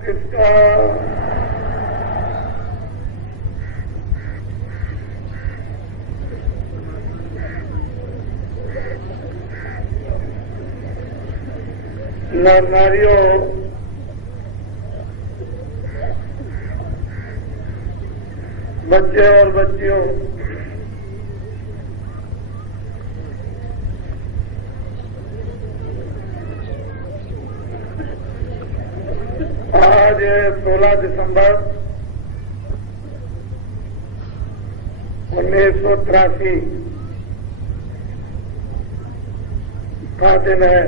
किसका। नर नारियों, बच्चे और बच्चियों, आज 16 दिसंबर 1983 का दिन है।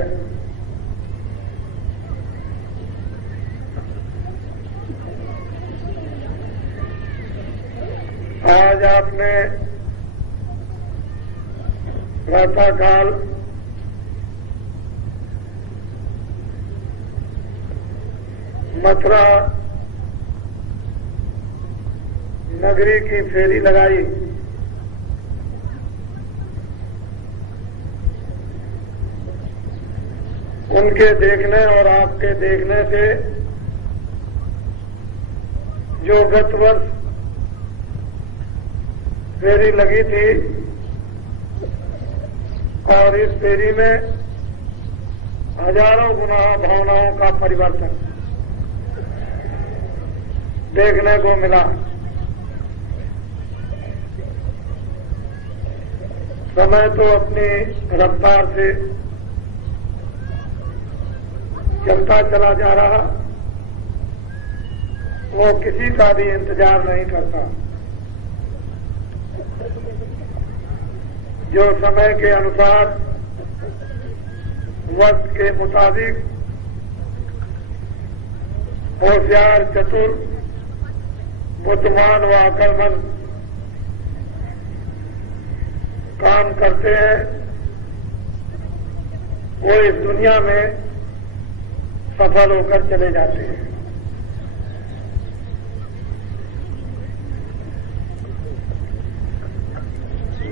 आज आपने प्रातःकाल मथुरा नगरी की फेरी लगाई। उनके देखने और आपके देखने से जो गत वर्ष फेरी लगी थी और इस फेरी में हजारों गुना भावनाओं का परिवर्तन देखने को मिला। समय तो अपनी रफ्तार से चलता चला जा रहा, वो किसी का भी इंतजार नहीं करता। जो समय के अनुसार वक्त के मुताबिक होशियार, चतुर, बुद्धिमान व अकलमंद काम करते हैं, वो इस दुनिया में सफल होकर चले जाते हैं।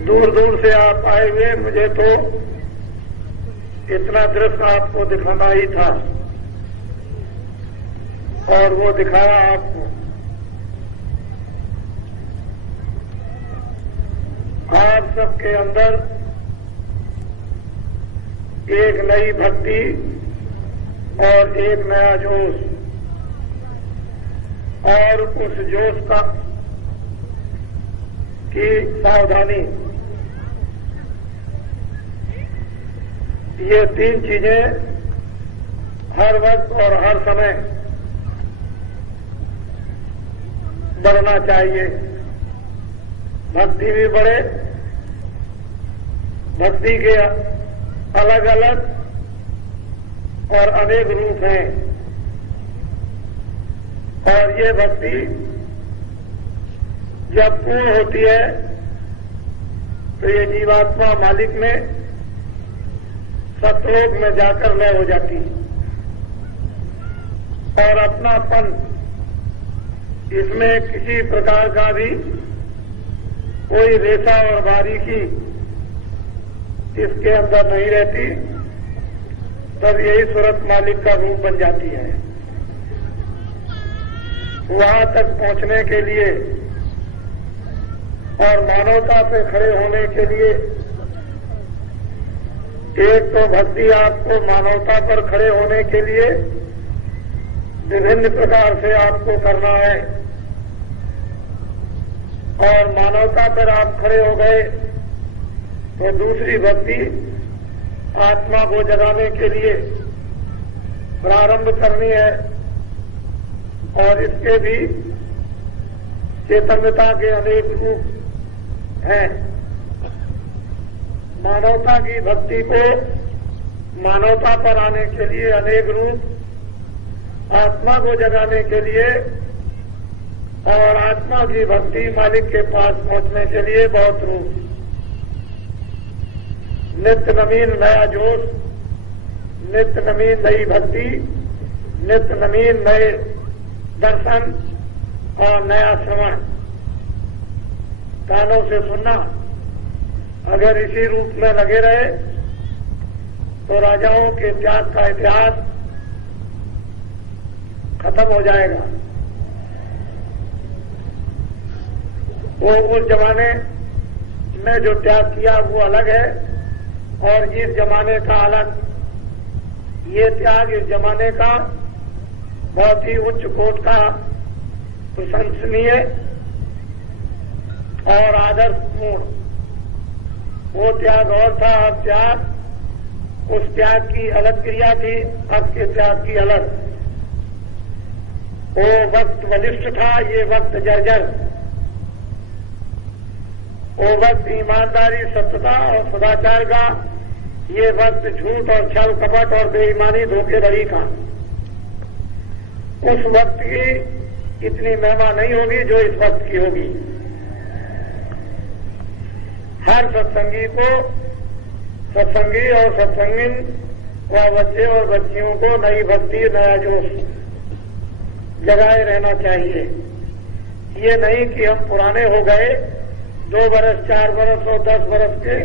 दूर दूर से आप आए हुए, मुझे तो इतना दृश्य आपको दिखाना ही था और वो दिखाया आपको। आप सबके अंदर एक नई भक्ति और एक नया जोश, और उस जोश का की सावधानी, ये तीन चीजें हर वक्त और हर समय बढ़ना चाहिए। भक्ति भी बढ़े, भक्ति के अलग अलग और अनेक रूप हैं, और ये भक्ति जब पूर्ण होती है तो ये जीवात्मा मालिक में सतलोक में जाकर लय हो जाती है और अपनापन, इसमें किसी प्रकार का भी कोई रेशा और बारीकी इसके अंदर नहीं रहती, तब यही सूरत मालिक का रूप बन जाती है। वहां तक पहुंचने के लिए और मानवता पे खड़े होने के लिए एक तो भक्ति आपको मानवता पर खड़े होने के लिए विभिन्न प्रकार से आपको करना है, और मानवता पर आप खड़े हो गए तो दूसरी भक्ति आत्मा को जगाने के लिए प्रारंभ करनी है, और इसके भी चैतन्यता के अनेक रूप हैं। मानवता की भक्ति को मानवता पर आने के लिए अनेक रूप, आत्मा को जगाने के लिए और आत्मा की भक्ति मालिक के पास पहुंचने के लिए बहुत रूप। नित्य नवीन नया जोश, नित्य नवीन नई भक्ति, नित्य नवीन नए दर्शन और नया श्रवण, कानों से सुनना। अगर इसी रूप में लगे रहे तो राजाओं के त्याग का इतिहास खत्म हो जाएगा। वो उस जमाने में जो त्याग किया वो अलग है और इस जमाने का अलग। ये त्याग इस जमाने का बहुत ही उच्च कोट का प्रशंसनीय और आदर्शपूर्ण वो त्याग और था। अब त्याग उस त्याग की अलग क्रिया थी, अब के त्याग की अलग। वो वक्त बलिष्ठ था, ये वक्त जर्जर। वो वक्त ईमानदारी, सत्यता और सदाचार का, ये वक्त झूठ और छल कपट और बेईमानी धोखेधड़ी का। उस वक्त की इतनी महिमा नहीं होगी जो इस वक्त की होगी। हर सत्संगी को, सत्संगी और सत्संगिन व बच्चे और बच्चियों को नई भक्ति, नया जोश जगाए रहना चाहिए। ये नहीं कि हम पुराने हो गए, 2 बरस, 4 बरस और 10 बरस के,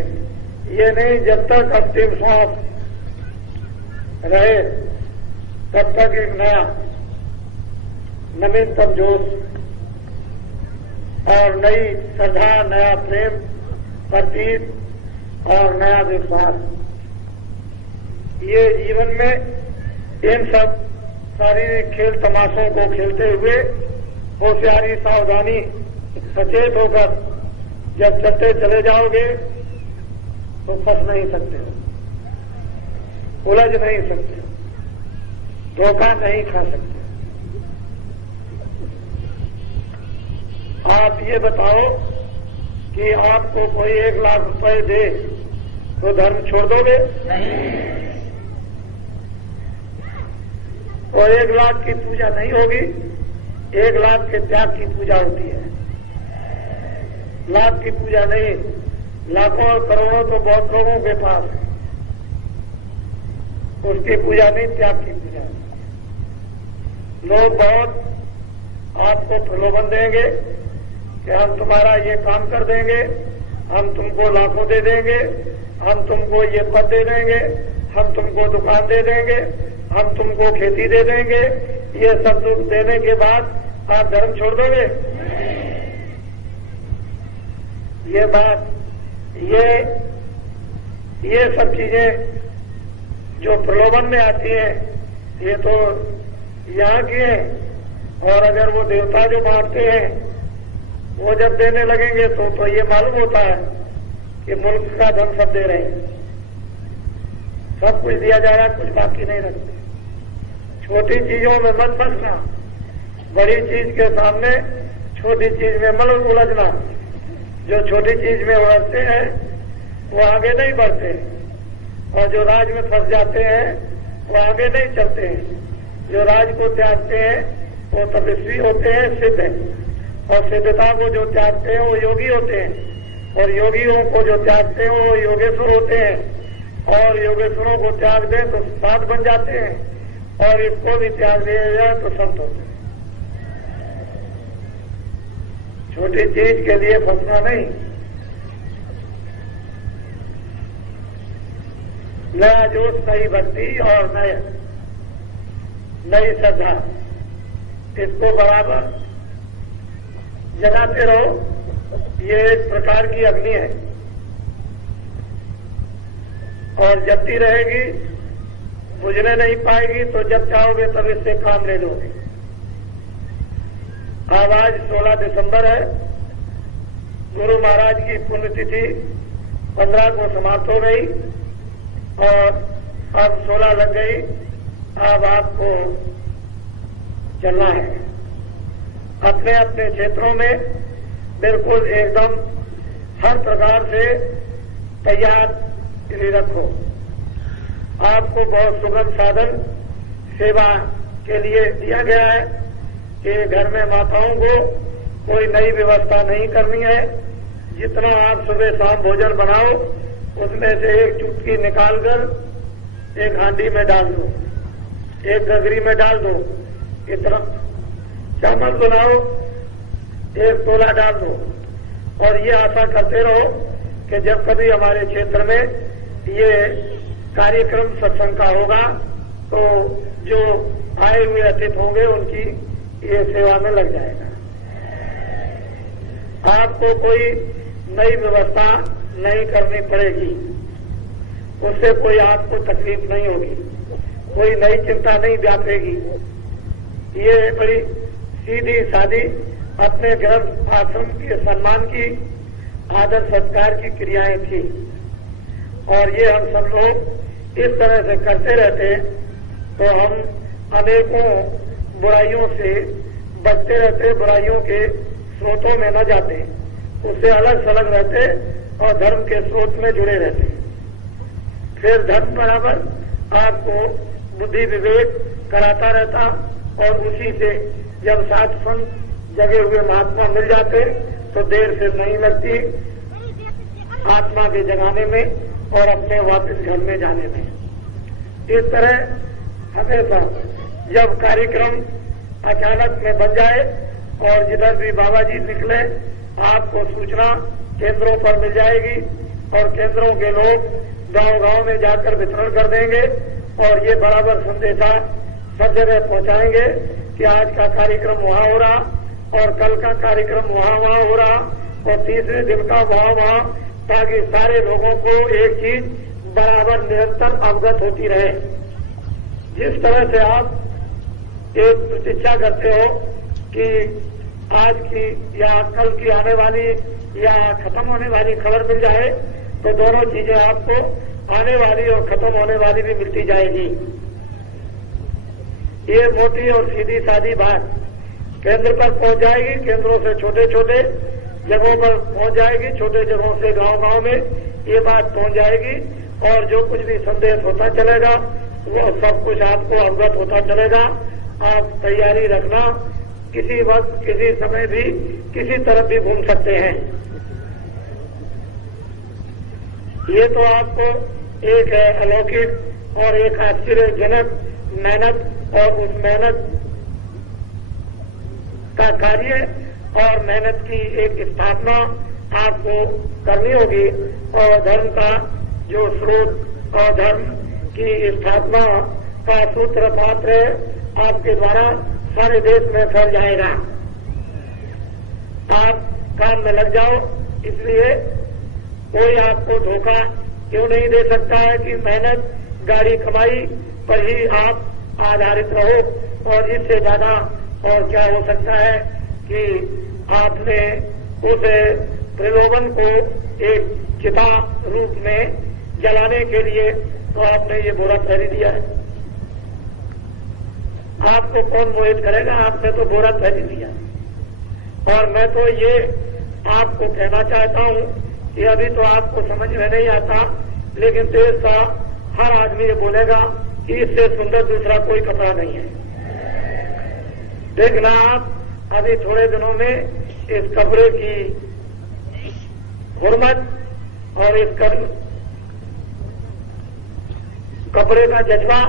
ये नहीं। जब तक अंतिम सांस रहे तब तक एक नया नवीनतम जोश और नई श्रद्धा, नया प्रेम, प्रतीत और नया विश्वास, ये जीवन में इन सब शारीरिक खेल तमाशों को खेलते हुए होशियारी, सावधानी, सचेत होकर जब चलते चले जाओगे तो फंस नहीं सकते हो, उलझ नहीं सकते हो, धोखा नहीं खा सकते। आप ये बताओ कि आपको कोई 1 लाख रुपए दे तो धर्म छोड़ दोगे? नहीं। तो 1 लाख की पूजा नहीं होगी, 1 लाख के त्याग की पूजा होती है। लाख की पूजा नहीं, लाखों और करोड़ों तो बहुत लोगों के पास है, उसकी पूजा नहीं, त्याग की पूजा। लोग बहुत आपको प्रलोभन देंगे कि हम तुम्हारा ये काम कर देंगे, हम तुमको लाखों दे देंगे, हम तुमको ये पद दे देंगे, हम तुमको दुकान दे देंगे, हम तुमको खेती दे देंगे। ये सब देने के बाद आप धर्म छोड़ दोगे? ये बात, ये सब चीजें जो प्रलोभन में आती हैं, ये तो यहाँ की हैं। और अगर वो देवता जो बांटते हैं वो जब देने लगेंगे तो ये मालूम होता है कि मुल्क का धन सब दे रहे हैं, सब कुछ दिया जा रहा है, कुछ बाकी नहीं रखते। छोटी चीजों में मत फंसना, बड़ी चीज के सामने छोटी चीज में मत उलझना। जो छोटी चीज में उलझते हैं वो आगे नहीं बढ़ते, और जो राज में फंस जाते हैं वो आगे नहीं चलते हैं। जो राज को त्यागते हैं वो तपस्वी होते हैं, सिद्ध हैं, और सिद्धता को जो त्यागते हैं वो योगी होते हैं, और योगियों को जो त्यागते हैं वो योगेश्वर होते हैं, और योगेश्वरों को त्याग दें तो साध बन जाते हैं, और इसको भी त्याग दिया जाए तो संत होते हैं। छोटी चीज के लिए फंसना नहीं। नया जोश, नई भक्ति और नई श्रद्धा, इसको बराबर जगाते रहो। ये एक प्रकार की अग्नि है और जलती रहेगी, बुझने नहीं पाएगी। तो जब चाहोगे तब इससे काम ले लोगे। आज 16 दिसंबर है, गुरु महाराज की पुण्यतिथि 15 को समाप्त हो गई और अब 16 लग गई। अब आपको चलना है अपने अपने क्षेत्रों में, बिल्कुल एकदम हर प्रकार से तैयार रखो। आपको बहुत सुगम साधन सेवा के लिए दिया गया है कि घर में माताओं को कोई नई व्यवस्था नहीं करनी है। जितना आप सुबह शाम भोजन बनाओ उसमें से एक चुटकी निकालकर एक हांडी में डाल दो, एक गगरी में डाल दो। इतना चावल बनाओ, एक तोला डाल दो, और ये आशा करते रहो कि जब कभी हमारे क्षेत्र में ये कार्यक्रम सत्संग का होगा तो जो आए हुए अतिथि होंगे उनकी ये सेवा में लग जाएगा। आपको कोई नई व्यवस्था नहीं करनी पड़ेगी, उससे कोई आपको तकलीफ नहीं होगी, कोई नई चिंता नहीं व्यापेगी। ये बड़ी सीधी सादी अपने गृह आश्रम के सम्मान की, आदर सत्कार की क्रियाएं थी और ये हम सब लोग इस तरह से करते रहते तो हम अनेकों बुराइयों से बचते रहते, बुराइयों के स्रोतों में न जाते, उससे अलग थलग रहते और धर्म के स्रोत में जुड़े रहते। फिर धर्म बराबर आपको बुद्धि विवेक कराता रहता और उसी से जब सात संत जगे हुए महात्मा मिल जाते तो देर से नहीं लगती आत्मा के जगाने में और अपने वापस घर में जाने में। इस तरह हमेशा जब कार्यक्रम अचानक में बन जाए और जिधर भी बाबा जी निकले आपको सूचना केंद्रों पर मिल जाएगी और केंद्रों के लोग गांव-गांव में जाकर वितरण कर देंगे और ये बराबर संदेशा सब जगह पहुंचाएंगे कि आज का कार्यक्रम वहां हो रहा और कल का कार्यक्रम वहां हो रहा और तीसरे दिन का वहां, ताकि सारे लोगों को एक चीज बराबर निरंतर अवगत होती रहे। जिस तरह से आप एक प्रतीक्षा करते हो कि आज की या कल की आने वाली या खत्म होने वाली खबर मिल जाए तो दोनों चीजें आपको आने वाली और खत्म होने वाली भी मिलती जाएगी। ये मोटी और सीधी सादी बात केंद्र पर पहुंच जाएगी, केंद्रों से छोटे छोटे जगहों पर पहुंच जाएगी, छोटे जगहों से गांव-गांव में ये बात पहुंच जाएगी और जो कुछ भी संदेश होता चलेगा वो सब कुछ आपको अवगत होता चलेगा। आप तैयारी रखना, किसी वक्त किसी समय भी किसी तरफ भी घूम सकते हैं। ये तो आपको एक अलौकिक और एक आश्चर्यजनक मेहनत और उस मेहनत का कार्य और मेहनत की एक स्थापना आपको करनी होगी और धर्म का जो स्रोत और धर्म की स्थापना का सूत्र पात्र आपके द्वारा सारे देश में फैल जाएगा। आप काम में लग जाओ, इसलिए कोई आपको धोखा क्यों नहीं दे सकता है कि मेहनत गाड़ी कमाई पर ही आप आधारित रहो और इससे ज्यादा और क्या हो सकता है कि आपने उस प्रलोभन को एक चिता रूप में जलाने के लिए तो आपने ये बोरा पहरी दिया है। आपको कौन मोहित करेगा, आपने तो बोरा पहरी दिया। और मैं तो ये आपको कहना चाहता हूं कि अभी तो आपको समझ में नहीं आता, लेकिन देश का हर आदमी ये बोलेगा कि इससे सुंदर दूसरा कोई कपड़ा नहीं है। देखना आप अभी थोड़े दिनों में इस कपड़े की हुर्मत और इस कपड़े का जज्बा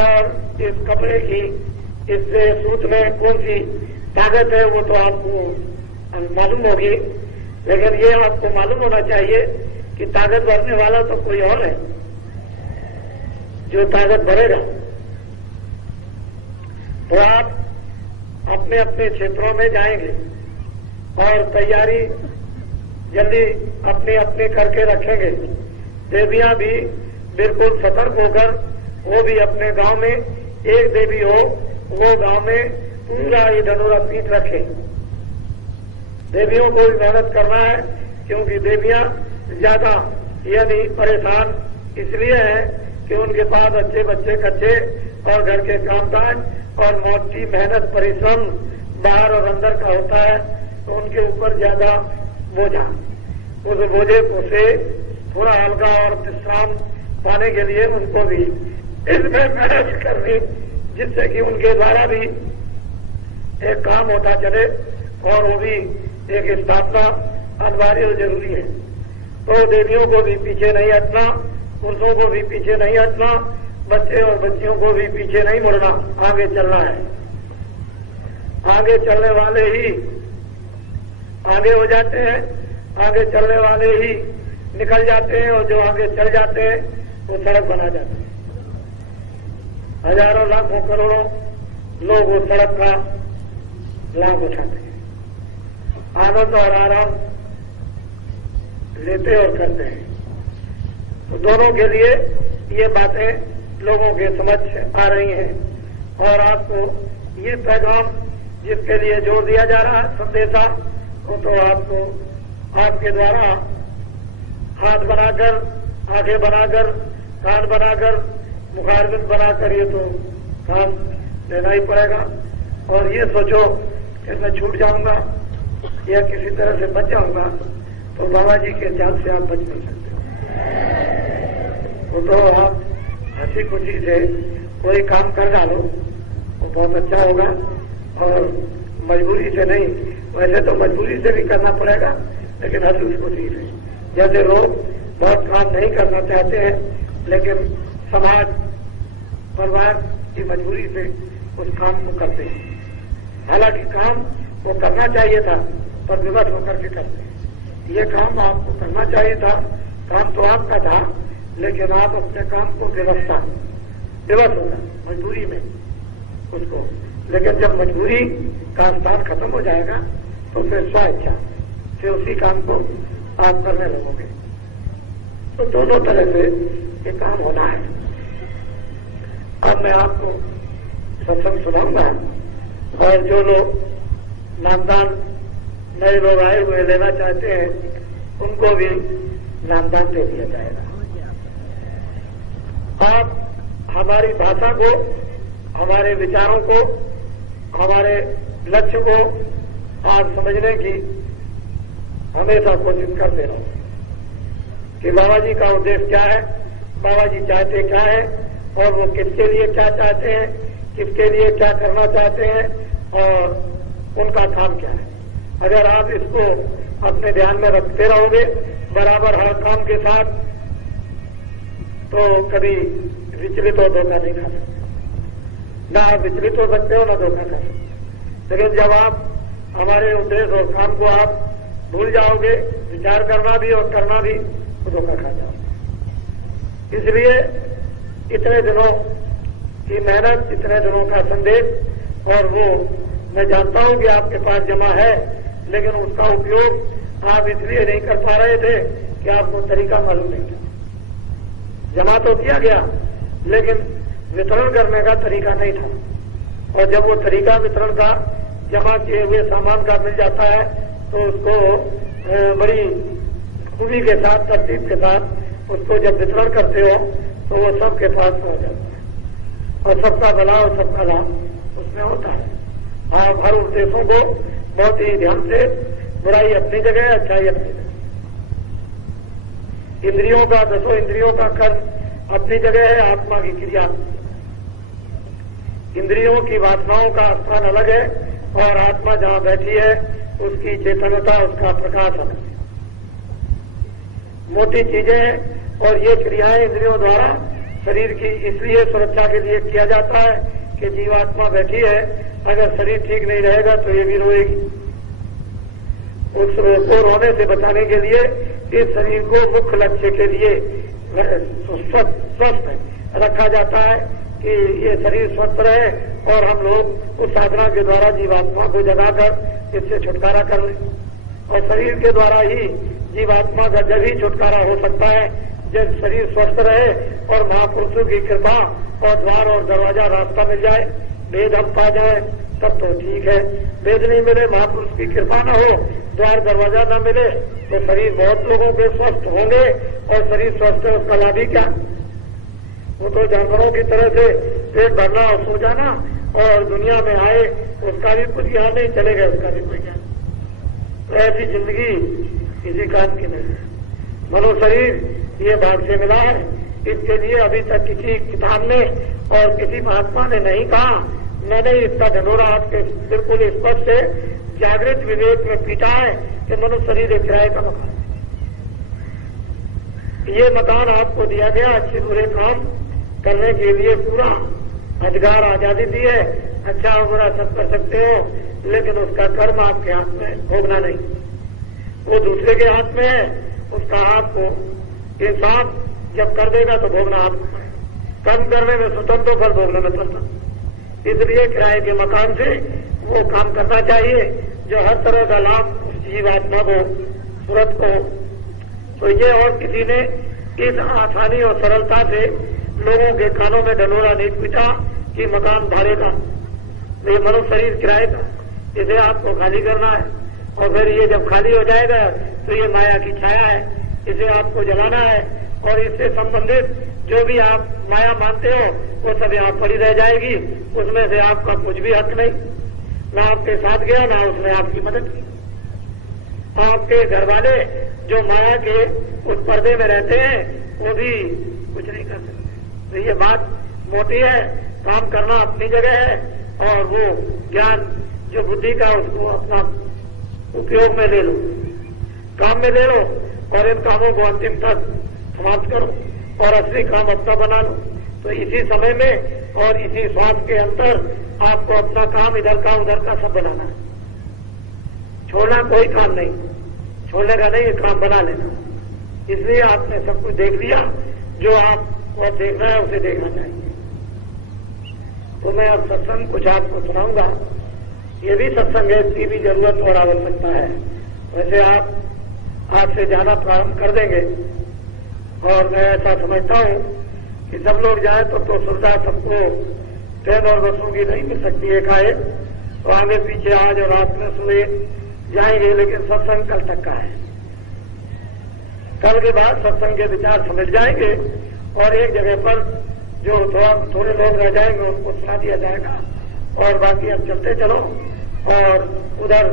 और इस कपड़े की इस सूत में कौन सी ताकत है वो तो आपको मालूम होगी, लेकिन ये आपको मालूम होना चाहिए कि ताकत भरने वाला तो कोई और है जो ताकत भरेगा। तो आप अपने अपने क्षेत्रों में जाएंगे और तैयारी जल्दी अपने अपने करके रखेंगे। देवियां भी बिल्कुल सतर्क होकर वो भी अपने गांव में एक देवी हो वो गांव में पूरा ये धनुरा पीठ रखे। देवियों को भी मेहनत करना है क्योंकि देवियां ज्यादा यानी परेशान इसलिए है कि उनके पास अच्छे बच्चे कच्चे और घर के कामकाज और मोटी मेहनत परिश्रम बाहर और अंदर का होता है, तो उनके ऊपर ज्यादा बोझा, उस बोझे को से थोड़ा हल्का और विश्राम पाने के लिए उनको भी इसमें मेहनत करनी, जिससे कि उनके द्वारा भी एक काम होता चले और वो भी एक स्थापना अनिवार्य और जरूरी है। तो देवियों को भी पीछे नहीं हटना, पुरुषों को भी पीछे नहीं हटना, बच्चे और बच्चियों को भी पीछे नहीं मुड़ना, आगे चलना है। आगे चलने वाले ही आगे हो जाते हैं, आगे चलने वाले ही निकल जाते हैं और जो आगे चल जाते हैं वो सड़क बना जाते हैं। हजारों लाखों करोड़ों लोग उस सड़क का लाभ उठाते हैं, आनंद और आराम लेते और करते हैं। तो दोनों के लिए ये बातें लोगों के समझ आ रही हैं और आपको ये पैगाम जिसके लिए जोर दिया जा रहा है संदेशा, वो तो आपको आपके द्वारा हाथ बनाकर, आंखें बनाकर, कान बनाकर, मुखारबिंद बनाकर ये तो काम लेना ही पड़ेगा। और ये सोचो कि मैं छूट जाऊंगा या किसी तरह से बच जाऊंगा, तो बाबा जी के जाल से आप बच नहीं सकते। तो आप हंसी खुशी से कोई काम कर डालो, वो बहुत अच्छा होगा और मजबूरी से नहीं। वैसे तो मजबूरी से भी करना पड़ेगा, लेकिन हंसी खुशी से। जैसे लोग बहुत काम नहीं करना चाहते हैं, लेकिन समाज परिवार की मजबूरी से उस काम को करते हैं। हालांकि काम वो करना चाहिए था, पर विवश होकर के करते हैं। ये काम आपको करना चाहिए था, काम तो आपका था, लेकिन आप अपने काम को विवश होगा मजबूरी में उसको। लेकिन जब मजबूरी का स्थान खत्म हो जाएगा तो फिर स्वेच्छा से उसी काम को आप करने लगोगे। तो दोनों तरह से ये काम होना है। अब मैं आपको सत्संग सुनाऊंगा और जो लोग नामदान नए लोग आए हुए लेना चाहते हैं उनको भी नामदान दे दिया जाएगा। आप हमारी भाषा को, हमारे विचारों को, हमारे लक्ष्य को आप समझने की हमेशा कोशिश करते रहो कि बाबा जी का उद्देश्य क्या है, बाबा जी चाहते क्या है और वो किसके लिए क्या चाहते हैं, किसके लिए क्या करना चाहते हैं और उनका काम क्या है। अगर आप इसको अपने ध्यान में रखते रहोगे बराबर हर काम के साथ, तो कभी विचलित हो धोखा नहीं खा सकते। ना आप विचलित हो सकते हो ना धोखा खा सकते। लेकिन जब आप हमारे उद्देश्य और काम को आप भूल जाओगे, विचार करना भी और करना भी, तो धोखा खा जाओगे। इसलिए इतने दिनों की मेहनत, इतने दिनों का संदेश, और वो मैं जानता हूं कि आपके पास जमा है, लेकिन उसका उपयोग आप इसलिए नहीं कर पा रहे थे कि आपको तरीका मालूम नहीं था। जमा तो किया गया, लेकिन वितरण करने का तरीका नहीं था। और जब वो तरीका वितरण का, जमा किए हुए सामान का मिल जाता है, तो उसको बड़ी खूबी के साथ, तरतीब के साथ उसको जब वितरण करते हो तो वो सबके पास पहुंच जाता है और सबका भला और सबका लाभ उसमें होता है। आप हर उद्देश्यों को बहुत ही ध्यान से, बुराई अपनी जगह, अच्छाई अपनी जगह, इंद्रियों का, 10 इंद्रियों का कर्म अपनी जगह है, आत्मा की क्रिया। इंद्रियों की वासनाओं का स्थान अलग है और आत्मा जहां बैठी है उसकी चेतनता, उसका प्रकाश अलग है। मोटी चीजें हैं और ये क्रियाएं इंद्रियों द्वारा शरीर की इसलिए सुरक्षा के लिए किया जाता है कि जीवात्मा बैठी है, अगर शरीर ठीक नहीं रहेगा तो ये भी रोएगी। उसको रोने से बचाने के लिए इस शरीर को मुख्य लक्ष्य के लिए स्वस्थ रखा जाता है कि ये शरीर स्वस्थ रहे और हम लोग उस साधना के द्वारा जीवात्मा को जगाकर इससे छुटकारा कर लें। और शरीर के द्वारा ही जीवात्मा का जब ही छुटकारा हो सकता है जब शरीर स्वस्थ रहे और महापुरुषों की कृपा और द्वार और दरवाजा रास्ता मिल जाए, वेद हम पा जाए, तब तो ठीक है। वेद नहीं मिले, महापुरुष की कृपा न हो, द्वार दरवाजा न मिले, तो शरीर बहुत लोगों के स्वस्थ होंगे और शरीर स्वस्थ है उसका लाभ ही क्या। वो तो जानवरों की तरह से पेट भरना और सो जाना और दुनिया में आए उसका भी कुछ ज्ञान नहीं, चलेगा उसका भी कोई ज्ञान। तो ऐसी जिंदगी किसी काम की नहीं है। मनो शरीर ये भाग से मिला है, इसके लिए अभी तक किसी किताब ने और किसी महात्मा ने नहीं कहा। मैंने इसका ढंढोरा आपके बिल्कुल स्पष्ट से जागृत विवेक में पीटा है कि मनुष्य शरीर एक किराए का मकान है। ये मकान आपको दिया गया अच्छे बुरे काम करने के लिए, पूरा अधिकार आजादी दी है, अच्छा और बुरा सब कर सकते हो, लेकिन उसका कर्म आपके हाथ में भोगना नहीं, वो दूसरे के हाथ में है। उसका आपको इंसाफ जब कर देगा तो भोगना आपको पड़ेगा। कम करने में स्वतंत्र, फल भोगने में स्वतंत्र। इसलिए किराए के मकान से वो काम करना चाहिए जो हर तरह का लाभ उस जीवात्मा को, सूरत को। तो ये और किसी ने इस आसानी और सरलता से लोगों के कानों में ढंढोरा नहीं पीटा कि मकान भाड़े का, ये मनुष्य शरीर किराए का, इसे आपको खाली करना है। और फिर ये जब खाली हो जाएगा तो ये माया की छाया है, इसे आपको जलाना है। और इससे संबंधित जो भी आप माया मानते हो वो सब यहाँ पड़ी रह जाएगी, उसमें से आपका कुछ भी हक नहीं। ना आपके साथ गया, ना उसने आपकी मदद की। आपके घर वाले जो माया के उस पर्दे में रहते हैं वो भी कुछ नहीं कर सकते। तो ये बात मोटी है, काम करना अपनी जगह है, और वो ज्ञान जो बुद्धि का उसको अपना उपयोग में ले लो, काम में ले लो, और इन कामों को अंतिम तक समाप्त करो और असली काम अपना बना लो। तो इसी समय में और इसी श्वास के अंतर आपको अपना काम इधर का उधर का सब बनाना है। छोड़ना कोई काम नहीं, छोड़ने का नहीं, काम बना लेना। इसलिए आपने सब कुछ देख लिया, जो आपको देखना है उसे देखना चाहिए। तो मैं अब सत्संग कुछ आपको सुनाऊंगा। ये भी सत्संग है, इसकी भी जरूरत और आवश्यकता है। वैसे आप आज से जाना प्रारंभ कर देंगे, और मैं ऐसा समझता हूं कि सब लोग जाए तो सुविधा सबको ट्रेन और बसों की नहीं मिल सकती है एकाएक, तो आगे पीछे आज और रात में सुबह जाएंगे, लेकिन सत्संग कल तक का है। कल के बाद सत्संग के विचार समझ जाएंगे, और एक जगह पर जो थोड़े लोग रह जाएंगे उनको सुना दिया जाएगा, और बाकी अब चलते चलो और उधर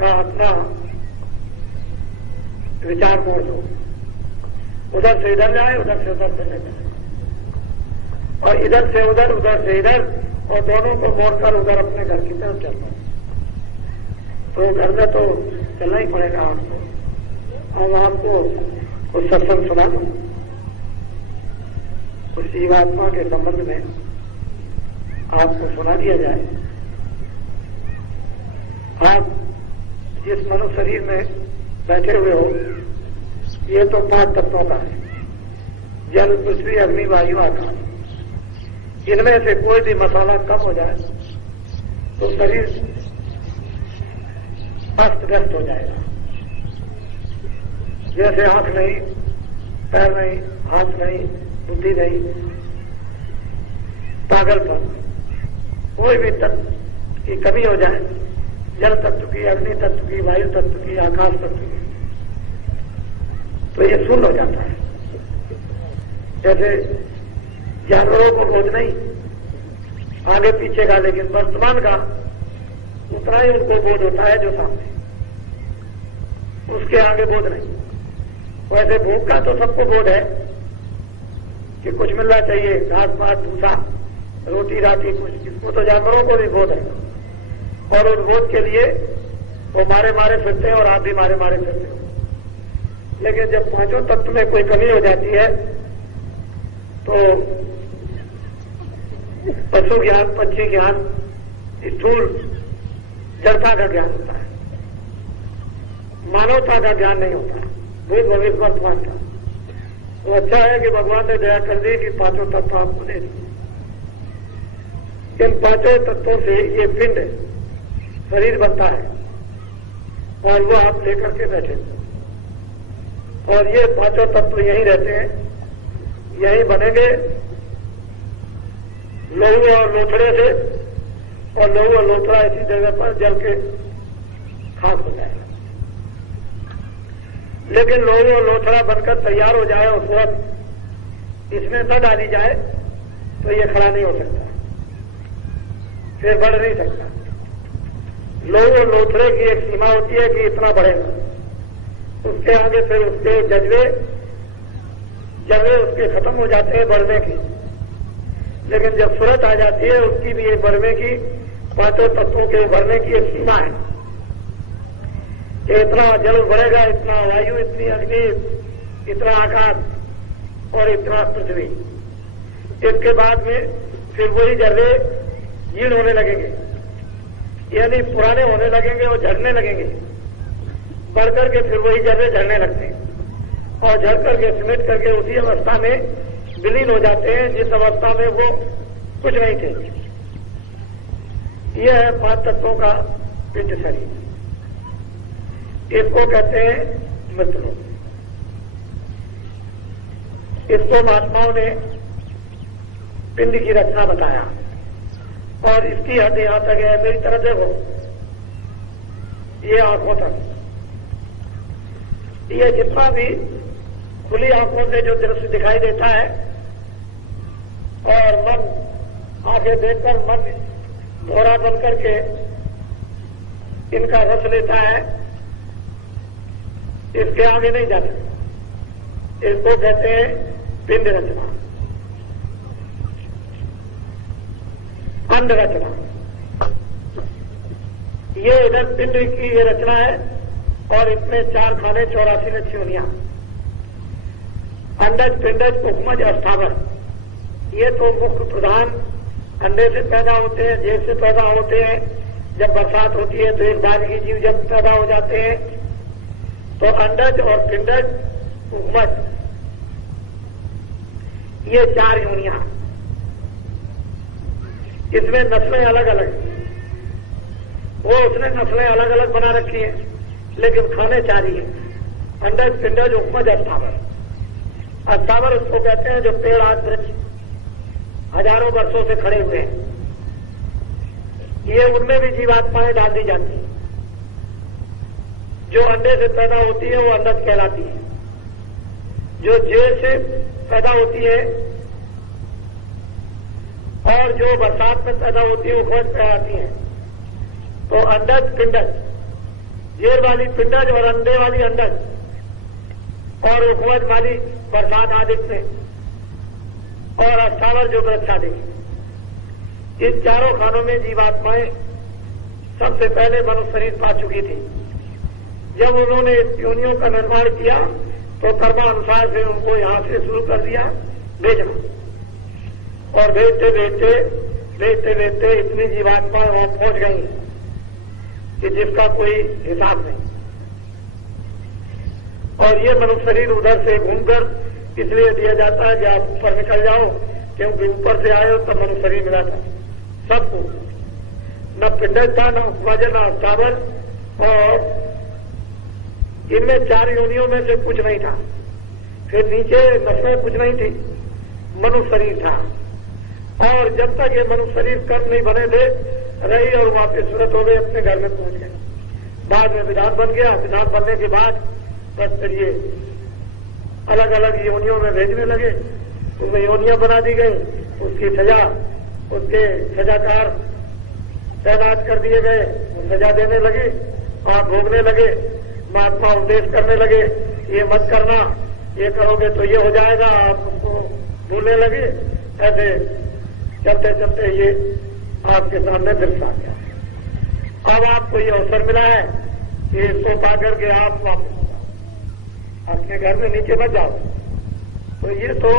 का अपना विचार मोड़ दो। उधर से इधर जाए, उधर से उधर चले जाए, और इधर से उधर से इधर, और दोनों को मोड़कर उधर अपने घर की तरफ चलना। तो घर में तो चलना ही पड़ेगा आपको। अब आपको कुछ सत्संग सुना दूं उस जीवात्मा के संबंध में, आपको सुना दिया जाए। आप जिस मनुष्य शरीर में बैठे हुए हो, ये तो 5 तत्वों का है, जल, पृथ्वी, अग्नि, वायु, आकाश। इनमें से कोई भी मसाला कम हो जाए तो शरीर अस्त व्यस्त हो जाएगा। जैसे आंख नहीं, पैर नहीं, हाथ नहीं, बुद्धि नहीं, पागलपन, कोई भी तत्व की कमी हो जाए, जल तत्व की, अग्नि तत्व की, वायु तत्व की, आकाश तत्व की, तो ये शून्य हो जाता है। जैसे जानवरों को बोध नहीं आगे पीछे का, लेकिन वर्तमान का उतना ही उनको बोध होता है जो सामने, उसके आगे बोध नहीं। वैसे भूख का तो सबको बोध है कि कुछ मिलना चाहिए, घास पात, भूसा, रोटी राटी कुछ, इसको तो जानवरों को भी बोध है, और उस बोध के लिए वो मारे मारे फिरते हैं, और आप भी मारे मारे फिरते हो। लेकिन जब 5 तत्व में कोई कमी हो जाती है तो पशु ज्ञान, पक्षी ज्ञान, स्थूल जड़ता का ज्ञान होता है, मानवता का ज्ञान नहीं होता, भूत भविष्य वर्तमान का। तो अच्छा है कि भगवान ने दया कर दी कि 5 तत्व आपको दे दिए। इन 5 तत्वों से ये पिंड शरीर बनता है, और वो आप लेकर के बैठे, और ये 5 तत्व यहीं रहते हैं, यहीं बनेंगे लहू और लोथड़े से, और लहू और लोथड़ा इसी जगह पर जल के खाक हो जाएगा। लेकिन लहू और लोथड़ा बनकर तैयार हो जाए उस वक्त इसमें न डाली जाए तो ये खड़ा नहीं हो सकता, फिर बढ़ नहीं सकता। लहू और लोथड़े की एक सीमा होती है कि इतना बढ़ेगा, उसके आगे फिर उसके जज्बे उसके खत्म हो जाते हैं बढ़ने की। लेकिन जब सूरत आ जाती है उसकी भी एक बढ़ने की, 5 तत्वों के उभरने की एक सीमा है। इतना जल बढ़ेगा, इतना वायु, इतनी अग्नि, इतना आकाश और इतना पृथ्वी। इसके बाद में फिर वही जर्रे जीर्ण होने लगेंगे, यानी पुराने होने लगेंगे और झड़ने लगेंगे। बढ़ करके फिर वही जर्रे झड़ने लगते हैं, और झड़ करके सिमट करके उसी अवस्था में विलीन हो जाते हैं जिस अवस्था में वो कुछ नहीं थे। यह है 5 तत्वों का पिंड शरीर। इसको कहते हैं मृतलोक। इसको महात्माओं ने पिंड की रचना बताया और इसकी हद यहां तक है, मेरी तरह देखो, ये आंखों तक, ये जितना भी खुली आंखों से जो दृश्य दिखाई देता है और मन आंखें देखकर मन भोरा बन करके इनका रस लेता है, इसके आगे नहीं जाता। इसको कहते हैं पिंड रचना, अंड रचना। ये इधर पिंड की ये रचना है और इसमें 4 खाने 84 लक्ष्योनियां, अंडज, पिंडज, उपमज, अस्थावर। ये तो मुख्य प्रधान अंडे से पैदा होते हैं, जेल से पैदा होते हैं। जब बरसात होती है तो एक बालगी जीव जब पैदा हो जाते हैं तो अंडज और पिंडज, उपमज, ये 4 योनियां। इसमें नस्लें अलग अलग, वो उसने नस्लें अलग अलग बना रखी हैं, लेकिन खाने 4 ही हैं, अंडज, पिंडज, उपमज, अस्थावर। अस्थावर उसको कहते हैं जो पेड़ आज वृक्ष हजारों वर्षों से खड़े हुए हैं, ये उनमें भी जीवात्माएं डाल दी जाती हैं। जो अंडे से पैदा होती है वो अंडज कहलाती है, जो जेल से पैदा होती है और जो बरसात में पैदा होती है उपमज कहलाती है। तो अंडज, पिंडज, जेल वाली पिंडज और अंडे वाली अंडज और उपमज वाली बरसात आदि में, और अस्थावर जो वृक्ष आदि। इन 4 खानों में जीवात्माएं सबसे पहले मनुष्य शरीर पा चुकी थी। जब उन्होंने इस योनियों का निर्माण किया तो कर्मानुसार से उनको यहां से शुरू कर दिया भेजना, और भेजते भेजते इतनी जीवात्माएं वहां पहुंच गई कि जिसका कोई हिसाब नहीं। और ये मनुष्य शरीर उधर से घूमकर इसलिए दिया जाता है कि आप ऊपर निकल जाओ, क्योंकि ऊपर से आए हो तब मनुष्य शरीर मिला था सबको। न पिंडज था, न उपमज, न अस्थावर, और इनमें 4 योनियों में से कुछ नहीं था। फिर नीचे नस्लें कुछ नहीं थी, मनुष्य शरीर था। और जब तक ये मनुष्य शरीर कर्म नहीं बने थे रही और वापिस सूरत हो गए, अपने घर में पहुंच गए। बाद में विधान बन गया, विधान बनने के बाद बस फिर ये अलग अलग योनियों में भेजने लगे, उसमें योनियां बना दी गई, उसकी सजा, उसके सजाकार तैनात कर दिए गए, वो सजा देने लगे और भोगने लगे। महात्मा उपदेश करने लगे, ये मत करना, ये करोगे तो ये हो जाएगा, आप उसको भूलने लगे। ऐसे चलते चलते ये आपके सामने दृश्य आ गया। अब आपको ये अवसर मिला है कि इसको पा करके आप वापस अपने घर में नीचे मत जाओ। तो ये तो